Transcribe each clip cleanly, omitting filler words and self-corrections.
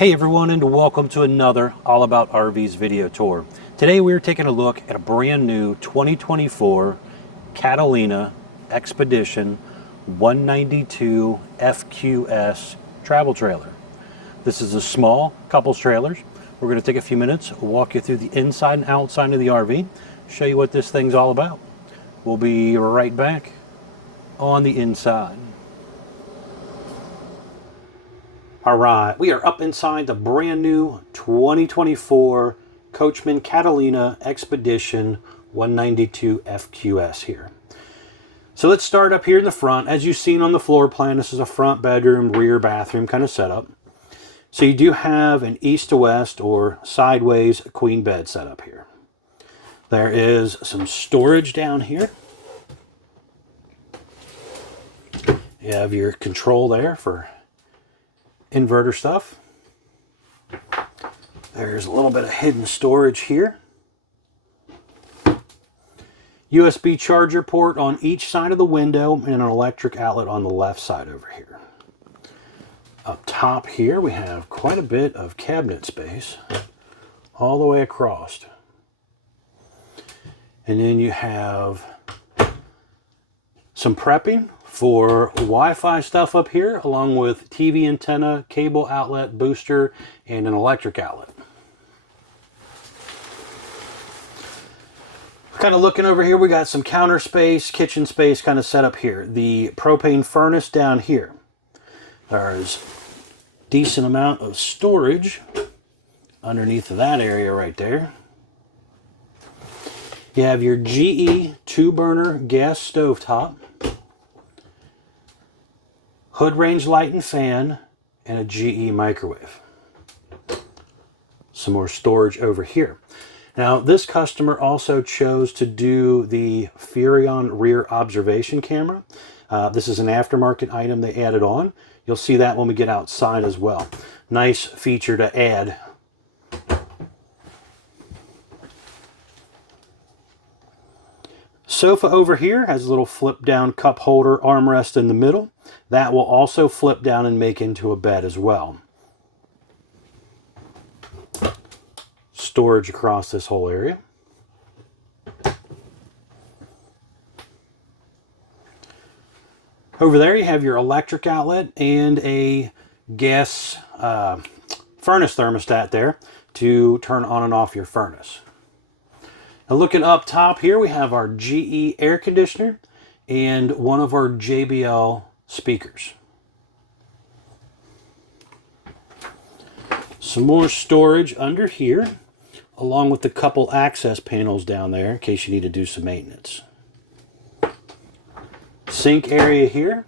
Hey everyone, and welcome to another All About RVs video tour. Today we're taking a look at a brand new 2024 Catalina Expedition 192 FQS travel trailer. This is a small couples trailers. We're going to take a few minutes, walk you through the inside and outside of the RV, show you what this thing's all about. We'll be right back on the inside. All right, we are up inside the brand new 2024 Coachmen Catalina Expedition 192 FQS here. So let's start up here in the front. As you've seen on the floor plan, this is a front bedroom, rear bathroom kind of setup. So you do have an east to west or sideways queen bed setup here. There is some storage down here. You have your control there for inverter stuff. There's a little bit of hidden storage here. USB charger port on each side of the window and an electric outlet on the left side over here. Up top here we have quite a bit of cabinet space all the way across. And then you have some prepping for Wi-Fi stuff up here, along with TV antenna, cable outlet, booster, and an electric outlet. Kind of looking over here, we got some counter space, kitchen space kind of set up here. The propane furnace down here. There's a decent amount of storage underneath of that area right there. You have your GE 2-burner gas stovetop, hood range light and fan, and a GE microwave. Some more storage over here. Now, this customer also chose to do the Furrion rear observation camera. This is an aftermarket item they added on. You'll see that when we get outside as well. Nice feature to add. Sofa over here has a little flip down cup holder armrest in the middle. That will also flip down and make into a bed as well. Storage across this whole area. Over there you have your electric outlet and a gas furnace thermostat there to turn on and off your furnace. Now looking up top here, we have our GE air conditioner and one of our JBL speakers. Some more storage under here, along with the couple access panels down there in case you need to do some maintenance. Sink area here.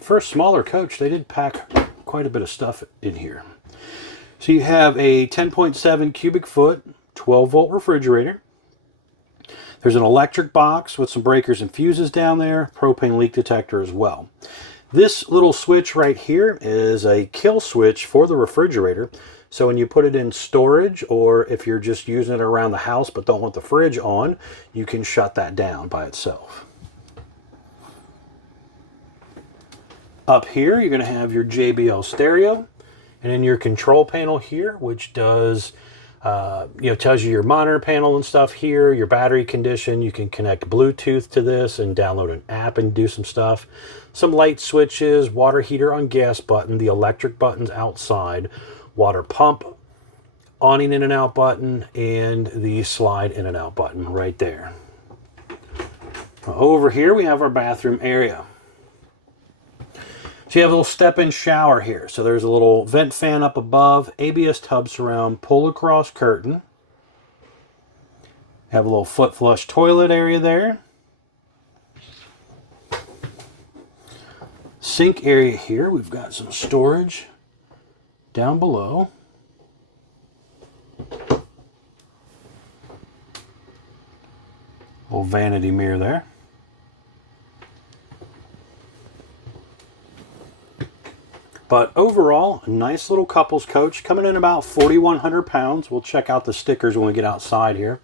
For a smaller coach, they did pack quite a bit of stuff in here. So you have a 10.7 cubic foot, 12 volt refrigerator. There's an electric box with some breakers and fuses down there, propane leak detector as well. This little switch right here is a kill switch for the refrigerator. So when you put it in storage, or if you're just using it around the house but don't want the fridge on, you can shut that down by itself. Up here, you're going to have your JBL stereo, and then your control panel here, which does, tells you your monitor panel and stuff here, your battery condition. You can connect Bluetooth to this and download an app and do some stuff. Some light switches, water heater on gas button, the electric buttons outside, water pump, awning in and out button, and the slide in and out button right there. Over here, we have our bathroom area. So you have a little step-in shower here. So there's a little vent fan up above, ABS tub surround, pull across curtain. Have a little foot flush toilet area there. Sink area here. We've got some storage down below. Little vanity mirror there. But overall, a nice little couples coach, coming in about 4,100 pounds. We'll check out the stickers when we get outside here.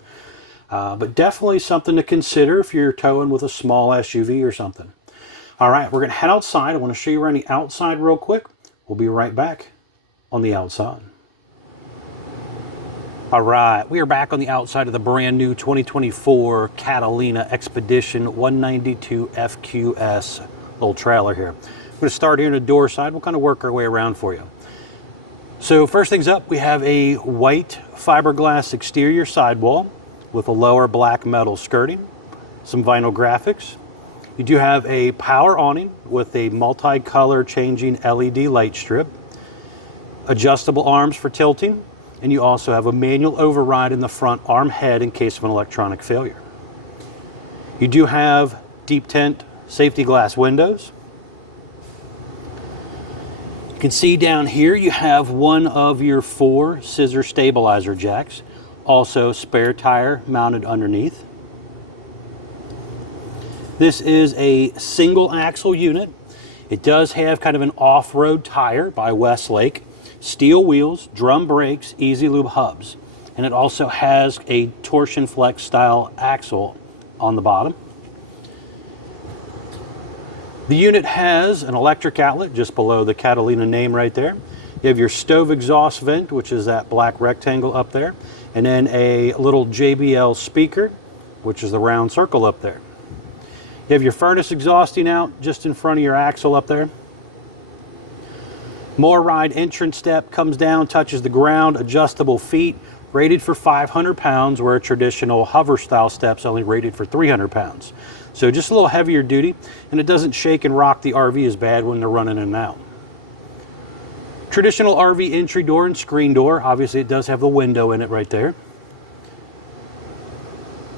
but definitely something to consider if you're towing with a small SUV or something. All right, we're going to head outside. I want to show you around the outside real quick. We'll be right back on the outside. All right, we are back on the outside of the brand new 2024 Catalina Expedition 192 FQS little trailer here. I'm going to start here on the door side. We'll kind of work our way around for you. So first things up, we have a white fiberglass exterior sidewall with a lower black metal skirting, some vinyl graphics. You do have a power awning with a multi-color changing LED light strip, adjustable arms for tilting, and you also have a manual override in the front arm head in case of an electronic failure. You do have deep tint safety glass windows. You can see down here you have one of your 4 scissor stabilizer jacks, also spare tire mounted underneath. This is a single axle unit. It does have kind of an off-road tire by Westlake, steel wheels, drum brakes, easy lube hubs, and it also has a torsion flex style axle on the bottom. The unit has an electric outlet just below the Catalina name right there. You have your stove exhaust vent, which is that black rectangle up there, and then a little JBL speaker, which is the round circle up there. You have your furnace exhausting out just in front of your axle up there. More ride entrance step comes down, touches the ground, adjustable feet, rated for 500 pounds, where a traditional hover style step's only rated for 300 pounds. So just a little heavier duty, and it doesn't shake and rock the RV as bad when they're running in and out. Traditional RV entry door and screen door. Obviously it does have the window in it right there.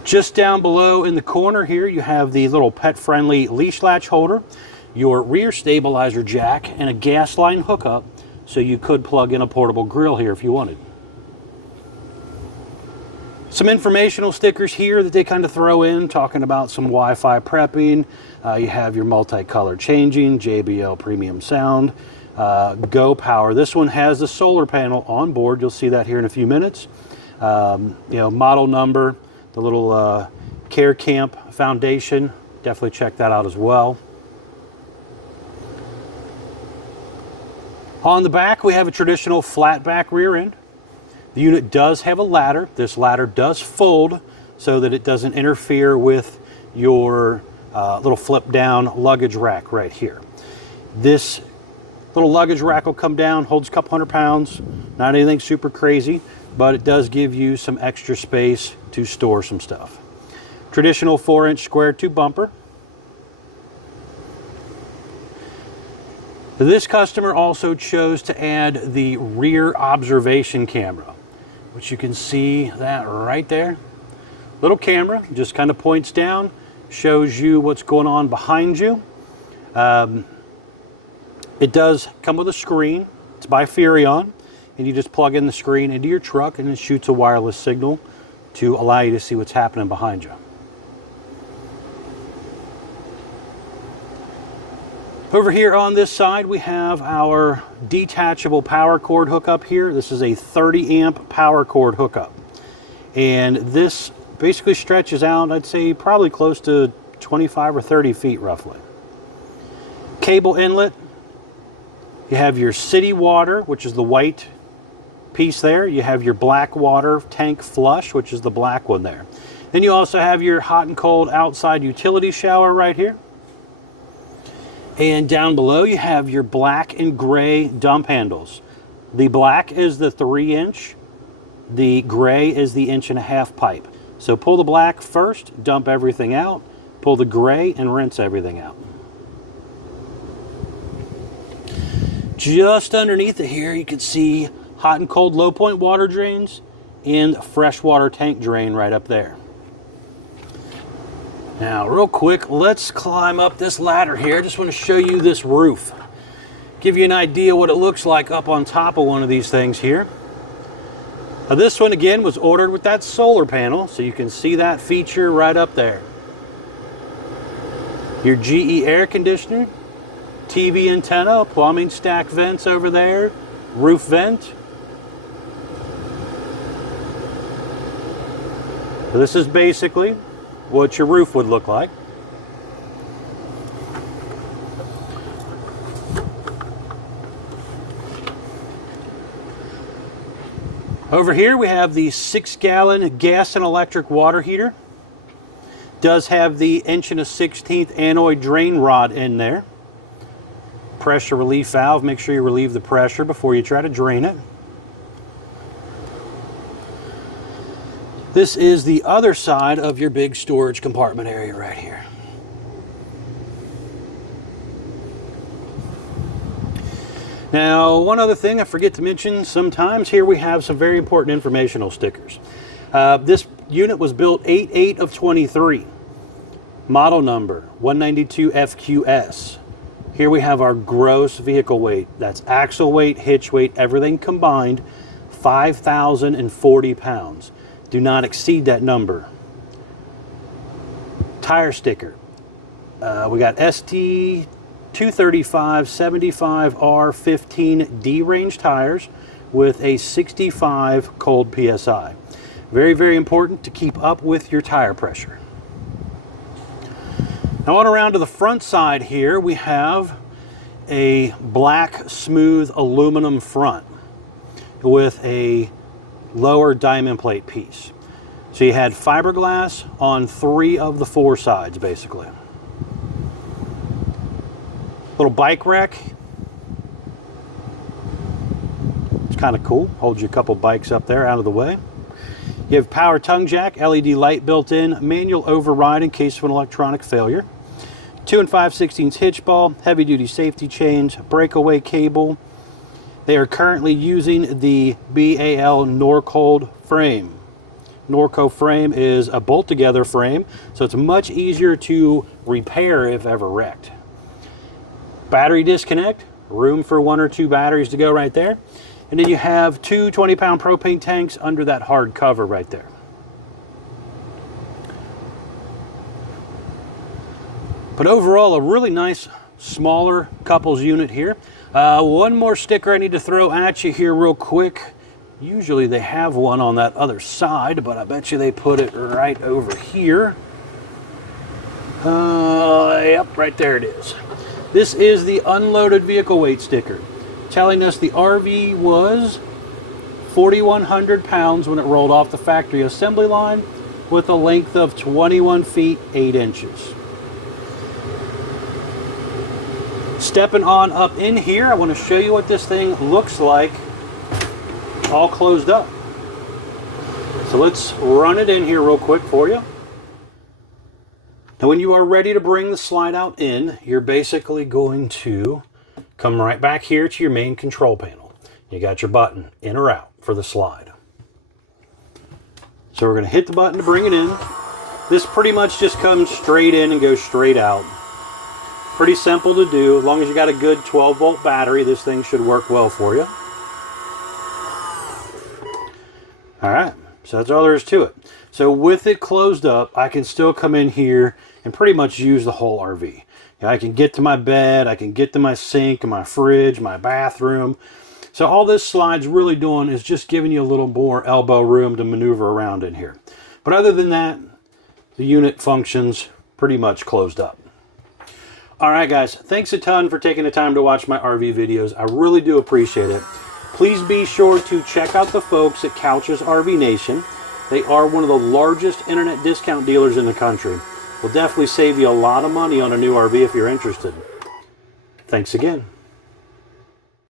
Just down below in the corner here, you have the little pet-friendly leash latch holder, your rear stabilizer jack, and a gas line hookup, so you could plug in a portable grill here if you wanted. Some informational stickers here that they kind of throw in, talking about some Wi-Fi prepping. You have your multicolor changing, JBL premium sound, Go power. This one has the solar panel on board. You'll see that here in a few minutes. Model number, the little Care Camp foundation. Definitely check that out as well. On the back, we have a traditional flat back rear end. The unit does have a ladder. This ladder does fold so that it doesn't interfere with your little flip down luggage rack right here. This little luggage rack will come down, holds a couple 100 pounds, not anything super crazy, but it does give you some extra space to store some stuff. Traditional 4-inch square tube bumper. This customer also chose to add the rear observation camera, which you can see that right there. Little camera, just kind of points down, shows you what's going on behind you. It does come with a screen. It's by Furrion, and you just plug in the screen into your truck and it shoots a wireless signal to allow you to see what's happening behind you. Over here on this side, we have our detachable power cord hookup here. This is a 30 amp power cord hookup. And this basically stretches out, I'd say probably close to 25 or 30 feet roughly. Cable inlet. You have your city water, which is the white piece there. You have your black water tank flush, which is the black one there. Then you also have your hot and cold outside utility shower right here. And down below you have your black and gray dump handles. The black is the 3-inch, the gray is the 1.5 inch pipe. So pull the black first, dump everything out, pull the gray and rinse everything out. Just underneath it here you can see hot and cold low point water drains and freshwater tank drain right up there. Now, real quick, let's climb up this ladder here. I just want to show you this roof. Give you an idea what it looks like up on top of one of these things here. Now, this one, again, was ordered with that solar panel, so you can see that feature right up there. Your GE air conditioner, TV antenna, plumbing stack vents over there, roof vent. So this is basically what your roof would look like. Over here we have the 6-gallon gas and electric water heater. Does have the 1 1/16 annoy drain rod in there. Pressure relief valve, make sure you relieve the pressure before you try to drain it. This is the other side of your big storage compartment area right here. Now, one other thing I forget to mention sometimes, here we have some very important informational stickers. This unit was built 8/8 of 23. Model number 192 FQS. Here we have our gross vehicle weight. That's axle weight, hitch weight, everything combined, 5,040 pounds. Do not exceed that number. Tire sticker. We got ST 235 75R 15 D range tires with a 65 cold PSI. Very, very important to keep up with your tire pressure. Now on around to the front side here, we have a black smooth aluminum front with a lower diamond plate piece. So you had fiberglass on 3 of the 4 sides basically. Little bike rack. It's kind of cool. Holds you a couple bikes up there out of the way. You have power tongue jack, LED light built in, manual override in case of an electronic failure. 2 5/16 hitch ball, heavy duty safety chains, breakaway cable. They are currently using the BAL Norcold frame. Norco frame is a bolt together frame, so it's much easier to repair if ever wrecked. Battery disconnect, room for 1 or 2 batteries to go right there. And then you have 2 20-pound propane tanks under that hard cover right there. But overall, a really nice, smaller couples unit here. One more sticker I need to throw at you here real quick. Usually they have one on that other side, but I bet you they put it right over here. Yep, right there it is. This is the unloaded vehicle weight sticker, telling us the RV was 4,100 pounds when it rolled off the factory assembly line with a length of 21 feet 8 inches. Stepping on up in here, I want to show you what this thing looks like all closed up. So let's run it in here real quick for you. Now when you are ready to bring the slide out in, you're basically going to come right back here to your main control panel. You got your button in or out for the slide. So we're going to hit the button to bring it in. This pretty much just comes straight in and goes straight out. Pretty simple to do. As long as you got a good 12-volt battery, this thing should work well for you. Alright, so that's all there is to it. So with it closed up, I can still come in here and pretty much use the whole RV. I can get to my bed, I can get to my sink, my fridge, my bathroom. So all this slide's really doing is just giving you a little more elbow room to maneuver around in here. But other than that, the unit functions pretty much closed up. Alright guys, thanks a ton for taking the time to watch my RV videos. I really do appreciate it. Please be sure to check out the folks at Couch's RV Nation. They are one of the largest internet discount dealers in the country. Will definitely save you a lot of money on a new RV if you're interested. Thanks again.